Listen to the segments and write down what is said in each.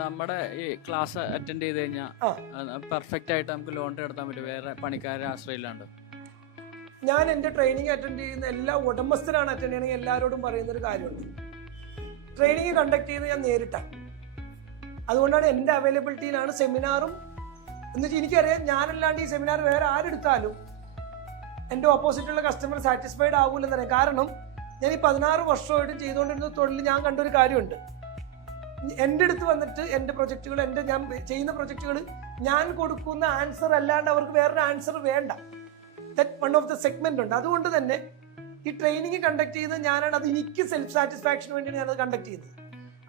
നമ്മുടെ ഈ class attend ചെയ്ത് കഴിഞ്ഞാൽ പെർഫെക്റ്റ് ആയിട്ട് നമുക്ക് ലോണ്ടറി നടത്താൻ പറ്റും, വേറെ പണിക്കാരെ ആശ്രയില്ലാണ്ട്? ഞാൻ എൻ്റെ ട്രെയിനിങ് അറ്റൻഡ് ചെയ്യുന്ന എല്ലാ ഉടമസ്ഥരാണ് അറ്റൻഡ് ചെയ്യണമെങ്കിൽ എല്ലാവരോടും പറയുന്നൊരു കാര്യമുണ്ട്. ട്രെയിനിങ് കണ്ടക്ട് ചെയ്യുന്നത് ഞാൻ നേരിട്ടാണ്. അതുകൊണ്ടാണ് എൻ്റെ അവൈലബിലിറ്റിയിലാണ് സെമിനാറും. എന്ന് വെച്ചാൽ എനിക്കറിയാം, ഞാനല്ലാണ്ട് ഈ സെമിനാർ വേറെ ആരെടുത്താലും എൻ്റെ ഓപ്പോസിറ്റുള്ള കസ്റ്റമർ സാറ്റിസ്ഫൈഡ് ആകൂലെന്നറിയാം. കാരണം ഞാൻ ഈ 16 വർഷമായിട്ട് ചെയ്തുകൊണ്ടിരുന്ന തൊഴിൽ ഞാൻ കണ്ടൊരു കാര്യമുണ്ട്. എൻ്റെ അടുത്ത് വന്നിട്ട് എൻ്റെ പ്രൊജക്റ്റുകൾ, ഞാൻ ചെയ്യുന്ന പ്രൊജക്റ്റുകൾ ഞാൻ കൊടുക്കുന്ന ആൻസർ അല്ലാണ്ട് അവർക്ക് വേറൊരു ആൻസർ വേണ്ട. That one of the segment ഉണ്ട്. അതുകൊണ്ട് തന്നെ ഈ ട്രെയിനിങ് കണ്ടക്ട് ചെയ്യുന്നത് ഞാനാണ്. അത് എനിക്ക് സെൽഫ് സാറ്റിസ്ഫാക്ഷന് വേണ്ടിയാണ് ഞാനത് കണ്ടക്ട് ചെയ്യുന്നത്.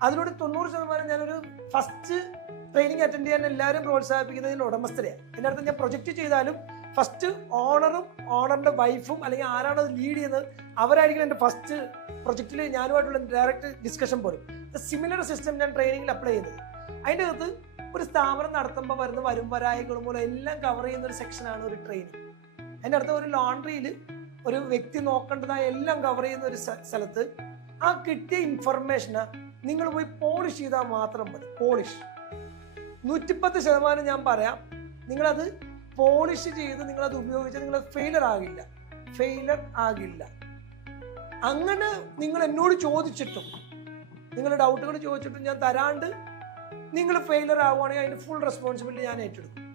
അതിലൂടെ 90% ഞാനൊരു ഫസ്റ്റ് ട്രെയിനിങ് അറ്റൻഡ് ചെയ്യാൻ എല്ലാവരും പ്രോത്സാഹിപ്പിക്കുന്നതിന് ഉടമസ്ഥരെയാണ്. എൻ്റെ അടുത്ത് ഞാൻ പ്രൊജക്റ്റ് ചെയ്താലും ഫസ്റ്റ് ഓണറും ഓണറിൻ്റെ വൈഫും അല്ലെങ്കിൽ ആരാണ് അത് ലീഡ് ചെയ്യുന്നത് അവരായിരിക്കും എൻ്റെ ഫസ്റ്റ് പ്രൊജക്റ്റിൽ ഞാനുമായിട്ടുള്ള ഡയറക്റ്റ് ഡിസ്കഷൻ പോലും. സിമിലർ സിസ്റ്റം ഞാൻ ട്രെയിനിങ്ങിൽ അപ്ലൈ ചെയ്യുന്നത്. അതിൻ്റെ അകത്ത് ഒരു സ്ഥാപനം നടത്തുമ്പോൾ വരുന്ന വരായ്കളും മൂലം എല്ലാം കവർ ചെയ്യുന്ന ഒരു സെക്ഷനാണ് ഒരു ട്രെയിനിങ്. അതിൻ്റെ അർത്ഥം ഒരു ലോണ്ടറിയിൽ ഒരു വ്യക്തി നോക്കേണ്ടതായ എല്ലാം കവർ ചെയ്യുന്ന ഒരു സ്ഥലത്ത് ആ കിട്ടിയ ഇൻഫർമേഷന് നിങ്ങൾ പോയി പോളിഷ് ചെയ്താൽ മാത്രം മതി. പോളിഷ് 110% ഞാൻ പറയാം. നിങ്ങളത് പോളിഷ് ചെയ്ത് നിങ്ങളത് ഉപയോഗിച്ച് നിങ്ങൾ ഫെയിലർ ആകില്ല. അങ്ങനെ നിങ്ങൾ എന്നോട് ചോദിച്ചിട്ടും നിങ്ങളുടെ ഡൗട്ടുകൾ ചോദിച്ചിട്ടും ഞാൻ തരാണ്ട് നിങ്ങൾ ഫെയിലർ ആവുകയാണെങ്കിൽ അതിൻ്റെ ഫുൾ റെസ്പോൺസിബിലിറ്റി ഞാൻ ഏറ്റെടുക്കും.